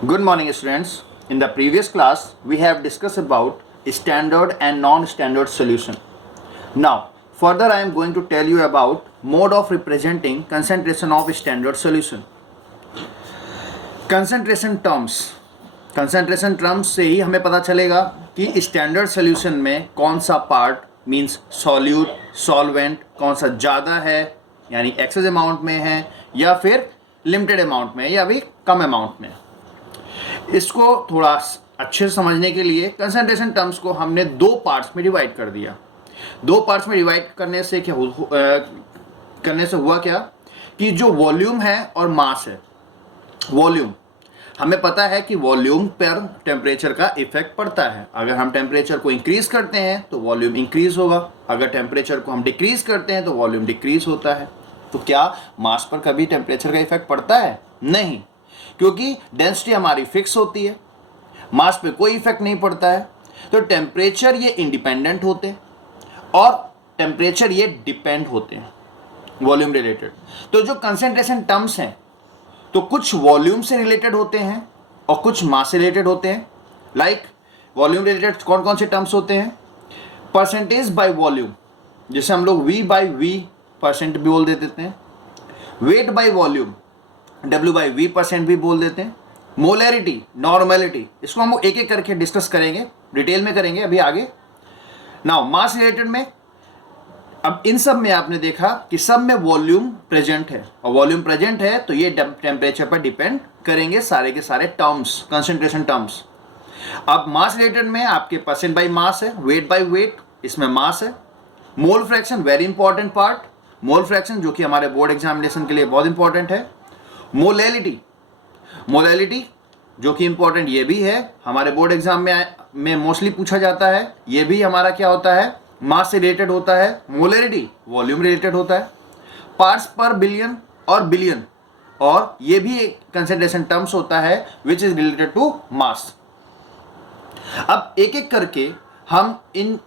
Good morning, students. In the previous class, we have discussed about standard and non-standard solution. Now, further I am going to tell you about mode of representing concentration of standard solution. Concentration terms से ही हमें पता चलेगा कि standard solution में कौन सा part means solute solvent कौन सा ज़्यादा है, यानी एक्सेस अमाउंट में है या फिर लिमिटेड अमाउंट में या भी कम अमाउंट में। इसको थोड़ा अच्छे से समझने के लिए कंसंट्रेशन टर्म्स को हमने दो पार्ट्स में डिवाइड कर दिया। दो पार्ट्स में डिवाइड करने से हुआ क्या कि जो वॉल्यूम है और मास है, वॉल्यूम हमें पता है कि वॉल्यूम पर टेम्परेचर का इफेक्ट पड़ता है। अगर हम टेम्परेचर को इंक्रीज करते हैं तो वॉल्यूम इंक्रीज होगा, अगर टेम्परेचर को हम डिक्रीज करते हैं तो वॉल्यूम डिक्रीज होता है। तो क्या मास पर कभी टेम्परेचर का इफेक्ट पड़ता है? नहीं, क्योंकि डेंसिटी हमारी फिक्स होती है, मास पे कोई इफेक्ट नहीं पड़ता है। तो टेम्परेचर ये इंडिपेंडेंट होते हैं और टेम्परेचर ये डिपेंड होते हैं वॉल्यूम रिलेटेड। तो जो कंसंट्रेशन टर्म्स हैं तो कुछ वॉल्यूम से रिलेटेड होते हैं और कुछ मास से रिलेटेड होते हैं। लाइक वॉल्यूम रिलेटेड कौन कौन से टर्म्स होते हैं? परसेंटेज बाय वॉल्यूम, जिसे हम लोग V बाई V परसेंट भी बोल देते हैं। Weight by volume W by V percent भी बोल देते हैं। मोलैरिटी, नॉर्मेलिटी, इसको हम एक एक करके डिस्कस करेंगे, डिटेल में करेंगे अभी आगे। नाउ मास रिलेटेड में, अब इन सब में आपने देखा कि सब में वॉल्यूम प्रेजेंट है और वॉल्यूम प्रेजेंट है तो ये टेम्परेचर पर डिपेंड करेंगे सारे के सारे टर्म्स, कंसंट्रेशन टर्म्स। अब मास रिलेटेड में आपके परसेंट बाय मास है, वेट बाय वेट, इसमें मास है। Mole fraction very important part, mole fraction जो कि हमारे बोर्ड एग्जामिनेशन के लिए बहुत इंपॉर्टेंट है। मोलैलिटी, मोलैलिटी जो कि इंपॉर्टेंट ये भी है, हमारे बोर्ड एग्जाम में मोस्टली पूछा जाता है। ये भी हमारा क्या होता है? मास से रिलेटेड होता है। मोलैरिटी वॉल्यूम रिलेटेड होता है। पार्ट्स पर बिलियन और बिलियन, और ये भी एक कंसंट्रेशन टर्म्स होता है which is related to mass. अब एक एक करके हम इन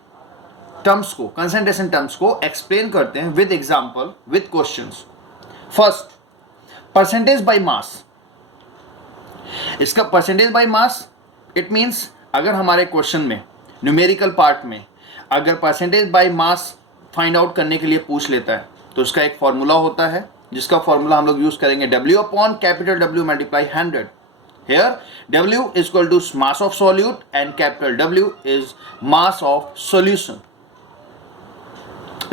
टर्म्स को, कंसंट्रेशन टर्म्स को एक्सप्लेन करते हैं with example, with questions. First, percentage by mass. इसका percentage by mass it means अगर हमारे क्वेश्चन में न्यूमेरिकल पार्ट में अगर percentage by mass find out करने के लिए पूछ लेता है तो उसका एक फॉर्मूला होता है, जिसका फॉर्मूला हम लोग यूज करेंगे W upon capital W multiply 100। Here W is equal to mass of solute and capital W is mass of solution.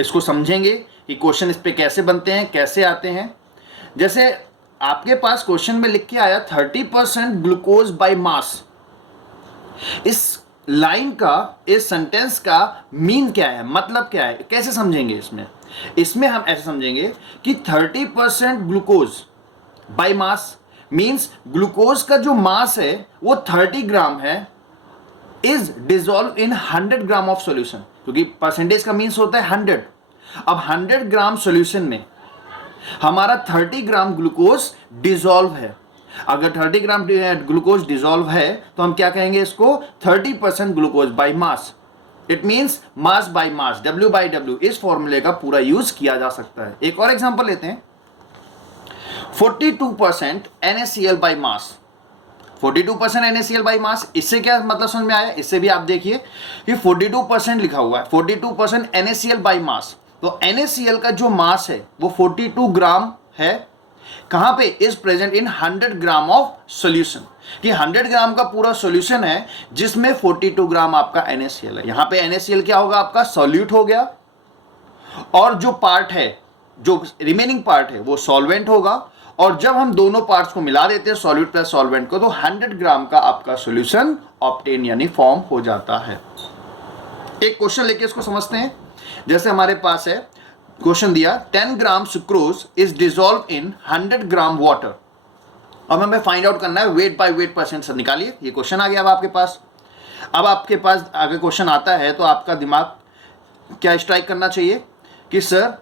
इसको समझेंगे कि क्वेश्चन इस पे कैसे बनते हैं, कैसे आते हैं। जैसे आपके पास क्वेश्चन में लिख के आया 30% ग्लूकोज बाय मास। इस लाइन का, इस सेंटेंस का मीन क्या है, मतलब क्या है, कैसे समझेंगे? इसमें हम ऐसे समझेंगे कि 30% glucose by mass means glucose का जो मास है वो 30 ग्राम है, is dissolve in 100 gram of solution, क्योंकि परसेंटेज का मीन्स होता है 100। अब 100 ग्राम सॉल्यूशन में हमारा 30 ग्राम ग्लूकोज डिसॉल्व है। अगर 30 ग्राम ग्लूकोज डिसॉल्व है तो हम क्या कहेंगे इसको? 30% glucose by mass. It means mass by mass, W by W। इस फॉर्मूले का पूरा यूज किया जा सकता है। एक और एग्जांपल लेते हैं, 42% NaCl by mass. 42% NaCl by mass, इससे क्या मतलब समझ में आया? इससे भी आप देखिए कि 42% लिखा हुआ है, 42% NaCl बाय मास। तो NaCl का जो मास है वो 42 ग्राम है। कहां पे? Is present in 100 gram of solution, कि 100 ग्राम का पूरा सॉल्यूशन है जिसमें 42 ग्राम आपका NaCl है। यहां पे NaCl क्या होगा? आपका सॉल्यूट हो गया, और जो पार्ट है, जो रिमेनिंग पार्ट है वो सॉल्वेंट होगा। और जब हम दोनों पार्ट्स को मिला देते हैं, सॉल्यूट प्लस सॉल्वेंट को, तो 100 ग्राम का आपका सॉल्यूशन ऑब्टेन यानी फॉर्म हो जाता है। एक क्वेश्चन लेके इसको समझते हैं। जैसे हमारे पास है क्वेश्चन दिया, 10 gram sucrose is dissolve in 100 gram water. अब हमें फाइंड आउट करना है वेट बाय वेट परसेंट से। निकालिए, ये क्वेश्चन आ गया अब आपके पास। अब आपके पास अगर क्वेश्चन आता है तो आपका दिमाग क्या स्ट्राइक करना चाहिए कि sir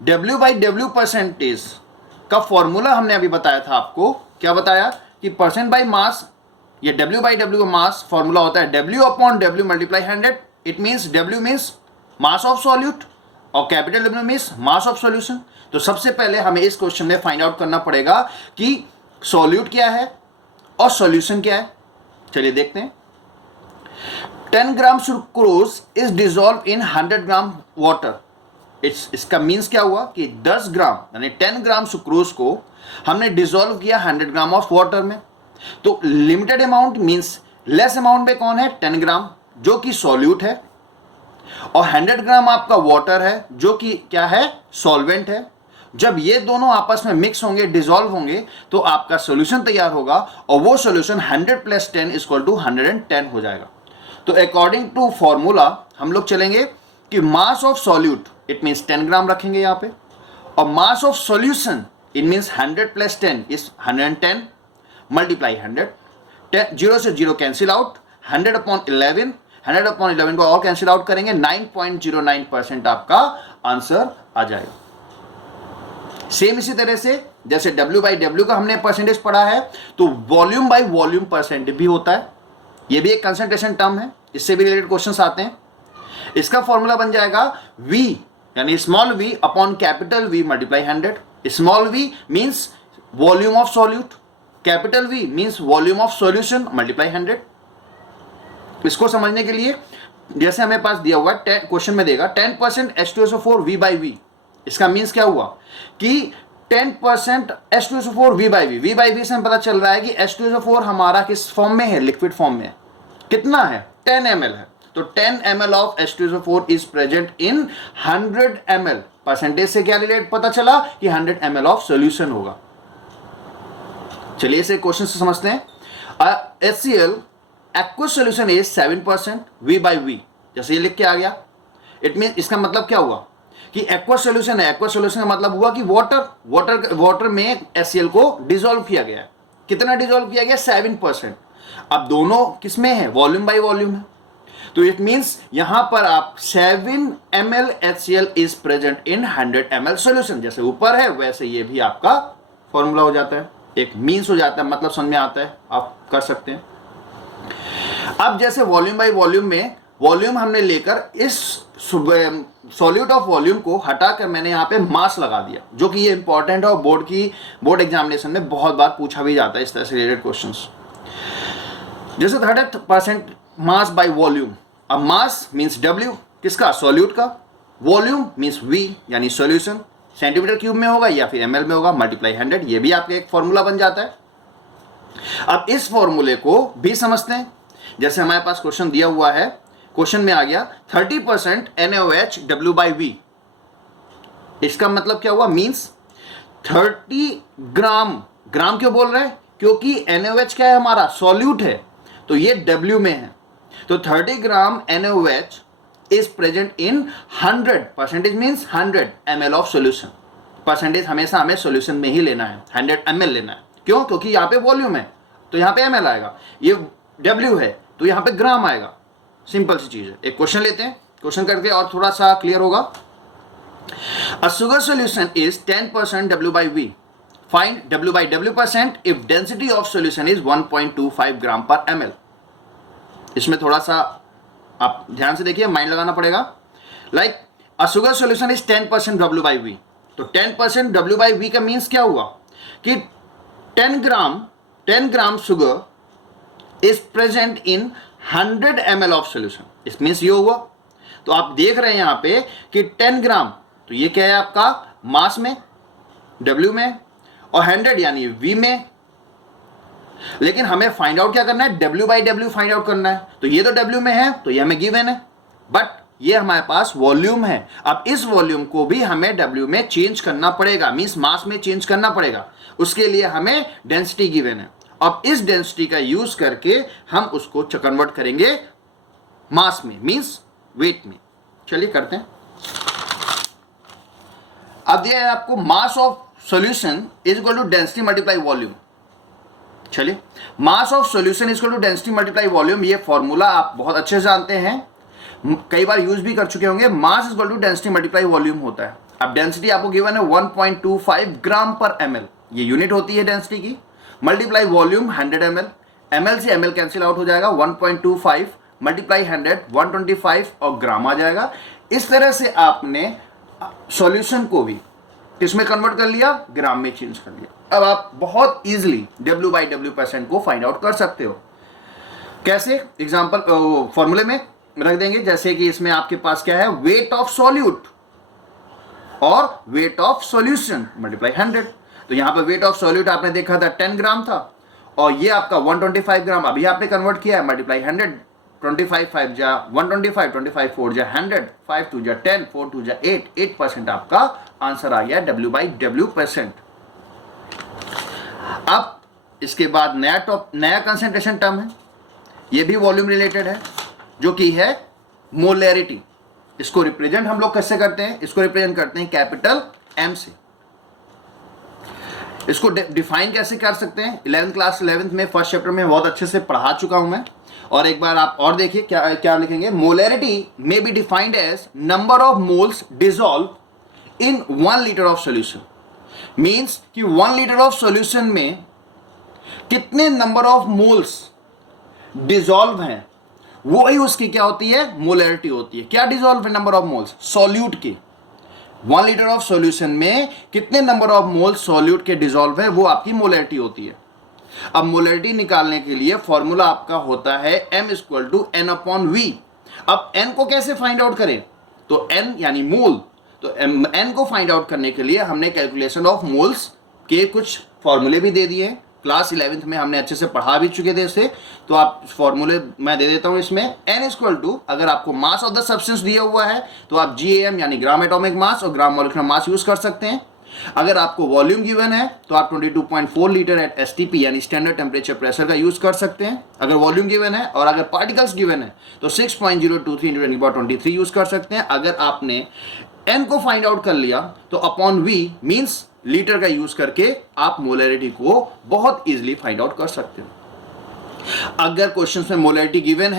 W by W percentage का फॉर्मूला हमने अभी बताया था आपको। क्या बताया? कि परसेंट बाय मास, ये W बाई W का मास फॉर्मूला होता है W upon W multiply 100। It means W means mass of solute और capital W means mass of solution. तो सबसे पहले हमें इस क्वेश्चन में फाइंड आउट करना पड़ेगा कि सॉल्यूट क्या है और सॉल्यूशन क्या है, चलिए देखते हैं। 10 gram sucrose is dissolve in 100 gram water. इसका मीन्स क्या हुआ कि 10 ग्राम यानी 10 ग्राम सुक्रोज को हमने डिजोल्व किया 100 ग्राम ऑफ वाटर में। तो limited amount means less amount में कौन है, 10 ग्राम जो कि सॉल्यूट है, और 100 ग्राम आपका वाटर है जो कि क्या है, सॉल्वेंट है। जब ये दोनों आपस में मिक्स होंगे, डिजोल्व होंगे, तो आपका सॉल्यूशन तैयार होगा, और वो सॉल्यूशन 100 + 10 = 110 हो जाएगा। तो अकॉर्डिंग टू फॉर्मूला हम लोग चलेंगे कि मास ऑफ सॉल्यूट इट मीन्स 10 ग्राम रखेंगे यहाँ पे, और मास of solution it means 100 + 10 is 110 multiply 100, 0 से 0 कैंसिल आउट, 100/11, 100/11 को और कैंसिल आउट करेंगे, 9.09% आपका आंसर आ जाएगा। सेम इसी तरह से जैसे W/W का हमने परसेंटेज पढ़ा है, तो वॉल्यूम बाय वॉल्यूम परसेंटेज भी होता है। ये भी एक कंसंट्रेशन टर्म है, इससे भी रिलेटेड क्वेश्चंस आते हैं। इसका फॉर्मूला बन जाएगा V यानी small v upon capital V multiply 100। Small v means volume of solute, capital V means volume of solution multiply 100। इसको समझने के लिए जैसे हमें पास दिया हुआ है, क्वेश्चन में देगा 10% H2SO4 V/V। इसका मीन्स क्या हुआ कि 10% H2SO4 V/V। V/V से हमें पता चल रहा है कि H2SO4 हमारा किस फॉर्म में है, लिक्विड फॉर्म में है। कितना है, 10 ml है। तो 10 ml of H2SO4 is present in 100 ml। Percentage से क्या रिलेट पता चला कि 100 ml ऑफ सोल्यूशन होगा। चलिए इसे क्वेश्चन से समझते हैं। HCl aqueous solution is 7% V/V। जैसे ये लिख के आ गया, इट मीन इसका मतलब क्या हुआ कि एक्वस सोल्यूशन है। एक्वस सोल्यूशन का मतलब हुआ कि वाटर में HCl को डिसॉल्व किया गया है। कितना डिसॉल्व किया गया, 7%। अब दोनों किसमें है, वॉल्यूम बाय वॉल्यूम है। तो इट मीन्स यहां पर आप 7 ml HCl is present in 100 ml solution. जैसे ऊपर है वैसे ये भी आपका फॉर्मूला हो जाता है, एक मीन्स हो जाता है, मतलब समझ में आता है, आप कर सकते हैं। अब जैसे वॉल्यूम बाय वॉल्यूम में वॉल्यूम हमने लेकर इस सॉल्यूट ऑफ वॉल्यूम को हटाकर मैंने यहाँ पे मास लगा दिया, जो कि ये इंपॉर्टेंट है और बोर्ड एग्जामिनेशन में बहुत बार पूछा भी जाता है इस तरह से रिलेटेड क्वेश्चंस। जैसे 30% मास बाय वॉल्यूम। अब मास मीन्स W किसका, सॉल्यूट का, वॉल्यूम मीन्स V यानी सॉल्यूशन, सेंटीमीटर क्यूब में होगा या फिर ml में होगा, मल्टीप्लाई 100। ये भी आपका एक फॉर्मूला बन जाता है। अब इस फॉर्मूले को भी समझते हैं। जैसे हमारे पास क्वेश्चन दिया हुआ है, क्वेश्चन में आ गया 30% NaOH W/V। इसका मतलब क्या हुआ, मीन्स 30 ग्राम, ग्राम क्यों बोल रहे हैं, क्योंकि NaOH क्या है, हमारा सॉल्यूट है, तो ये W में है। तो 30 ग्राम NaOH is present in 100, percentage means 100 ml of solution. Percentage हमेशा हमें सोल्यूशन में ही लेना है, 100 ml लेना है। क्यों, क्योंकि यहाँ पे वॉल्यूम है तो यहाँ पे ml आएगा, ये W है तो यहाँ पे ग्राम आएगा। सिंपल सी चीज है। एक क्वेश्चन लेते हैं, क्वेश्चन करके और थोड़ा सा क्लियर होगा। A sugar solution is 10% W/V। Find W/W% if density of solution is 1.25 gram per ml। इसमें थोड़ा सा आप ध्यान से देखिए, माइंड लगाना पड़ेगा। Like a sugar solution is 10% W/V। तो 10% W/V का मीन्स क्या हुआ कि 10 gram sugar is present in 100 ml of solution. इस मीन्स ये हुआ। तो आप देख रहे हैं यहाँ पे कि 10 ग्राम, तो ये क्या है आपका मास में, W में, और 100 यानी V में। लेकिन हमें फाइंड आउट क्या करना है, W/W फाइंड आउट करना है। तो ये तो W में है तो ये हमें गिवन है, बट ये हमारे पास वॉल्यूम है। अब इस वॉल्यूम को भी हमें W में चेंज करना पड़ेगा, मीन्स मास में चेंज करना पड़ेगा। उसके लिए हमें डेंसिटी गिवन है। अब इस डेंसिटी का यूज करके हम उसको कन्वर्ट करेंगे मास में, मीन्स वेट में। चलिए करते हैं। अब दिया है आपको mass of solution is equal to density multiply volume. चलिए, mass of solution is equal to density multiply volume, ये फॉर्मूला आप बहुत अच्छे से जानते हैं, कई बार यूज भी कर चुके होंगे। Mass is equal to density multiply volume होता है। अब डेंसिटी आपको गिवन है 1.25 ग्राम पर ml, ये यूनिट होती है डेंसिटी की, मल्टीप्लाई वॉल्यूम 100 ml। ml से ml कैंसिल आउट हो जाएगा, 1.25 मल्टीप्लाई 100 125 और ग्राम आ जाएगा। इस तरह से आपने सॉल्यूशन को भी किसमें कन्वर्ट कर लिया, ग्राम में चेंज कर लिया। अब आप बहुत इजीली W/W% को फाइंड आउट कर सकते हो। कैसे, एग्जांपल फॉर्मूले में रख देंगे, जैसे कि इसमें आपके पास क्या है, वेट ऑफ सॉल्यूट और वेट ऑफ सॉल्यूशन मल्टीप्लाई 100। तो यहां पर वेट ऑफ सॉल्यूट आपने देखा था 10 ग्राम था, और ये आपका 125 ग्राम अभी आपने कन्वर्ट किया है, मल्टीप्लाई 100। 25 5 जा 125, 25 4 जा 100, 5 2 जा 10, 4 2 जा 8, 8% आपका आंसर आ गया W/W%। अब इसके बाद नया कंसेंट्रेशन टर्म है, ये भी वॉल्यूम रिलेटेड है, जो कि है मोलैरिटी। इसको रिप्रेजेंट हम लोग कैसे करते हैं, इसको रिप्रेजेंट करते हैं कैपिटल M से। इसको डिफाइन कैसे कर सकते हैं, 11th क्लास 11th में फर्स्ट चैप्टर में बहुत अच्छे से पढ़ा चुका हूं मैं। और एक बार आप और देखिए क्या क्या लिखेंगे, molarity may be defined as number of moles dissolve in 1 litre of solution. Means कि 1 लीटर ऑफ सॉल्यूशन में कितने नंबर ऑफ मोल्स डिसॉल्व हैं, वो ही उसकी क्या होती है, मोलैरिटी होती है। क्या डिसॉल्व है नंबर ऑफ मोल्स, सॉल्यूट के। 1 लीटर ऑफ सॉल्यूशन में कितने नंबर ऑफ मोल्स सॉल्यूट के डिसॉल्व है, वो आपकी मोलैरिटी होती है। अब मोलैरिटी निकालने के लिए फॉर्मूला आपका होता है M = N/V। अब N को कैसे फाइंड आउट करें, तो N यानी मोल, तो N को फाइंड आउट करने के लिए हमने कैलकुलेशन ऑफ मोल्स के कुछ फॉर्मूले भी दे दिए। क्लास 11th में हमने अच्छे से पढ़ा भी चुके थे इसे, तो आप फॉर्मूले मैं दे देता हूं इसमें। N = अगर आपको मास ऑफ द सब्सटेंस दिया हुआ है तो आप GAM यानी ग्राम एटॉमिक मास और ग्राम मॉलिक्यूलर मास यूज कर सकते हैं। अगर आपको वॉल्यूम गिवन है तो आप 22.4 लीटर एट STP यानी स्टैंडर्ड टेम्परेचर प्रेशर का यूज कर सकते हैं, अगर वॉल्यूम गिवन है। और अगर पार्टिकल्स गिवन है तो 6.023 × 10⁻23 यूज कर सकते हैं। अगर आपने N को फाइंड आउट कर लिया तो अपॉन V मींस लीटर का यूज करके आप मोलैरिटी को बहुत इजीली फाइंड आउट कर सकते हो। अगर क्वेश्चन में मोलैरिटी गिवन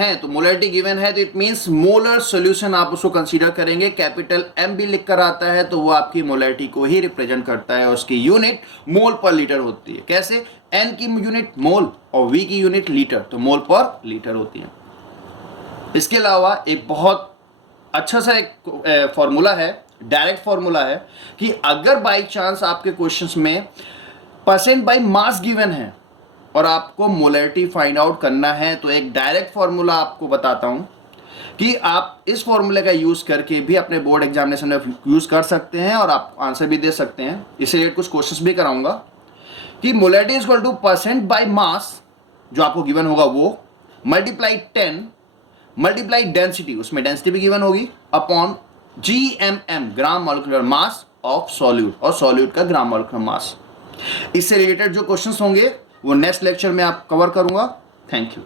है तो इट मींस मोलर सॉल्यूशन आप उसको कंसीडर करेंगे। कैपिटल M भी लिख कर आता है तो वो आपकी मोलैरिटी को ही रिप्रेजेंट करता है, उसकी यूनिट मोल पर लीटर होती है। कैसे, N की यूनिट मोल और V की यूनिट लीटर, तो मोल पर लीटर होती है। इसके अलावा एक बहुत अच्छा सा एक फॉर्मूला है, डायरेक्ट फॉर्मूला है, कि अगर बाई चांस आपके क्वेश्चंस में परसेंट बाई मास गिवन है और आपको मोलैरिटी फाइंड आउट करना है, तो एक डायरेक्ट फॉर्मूला आपको बताता हूं कि आप इस फॉर्मूले का यूज करके भी अपने बोर्ड एग्जामिनेशन में यूज कर सकते हैं और आप आंसर भी दे सकते हैं। इससे रिलेटेड कुछ क्वेश्चंस भी कराऊंगा कि मोलैरिटी = परसेंट बाई मास जो आपको गिवन होगा वो मल्टीप्लाई 10 मल्टीप्लाई डेंसिटी, उसमें डेंसिटी भी गिवन होगी, upon GMM gram molecular mass of solute, और सॉल्यूट का ग्राम मॉलिक्यूलर मास। इससे रिलेटेड जो क्वेश्चंस होंगे वो नेक्स्ट लेक्चर में आप कवर करूंगा। Thank you.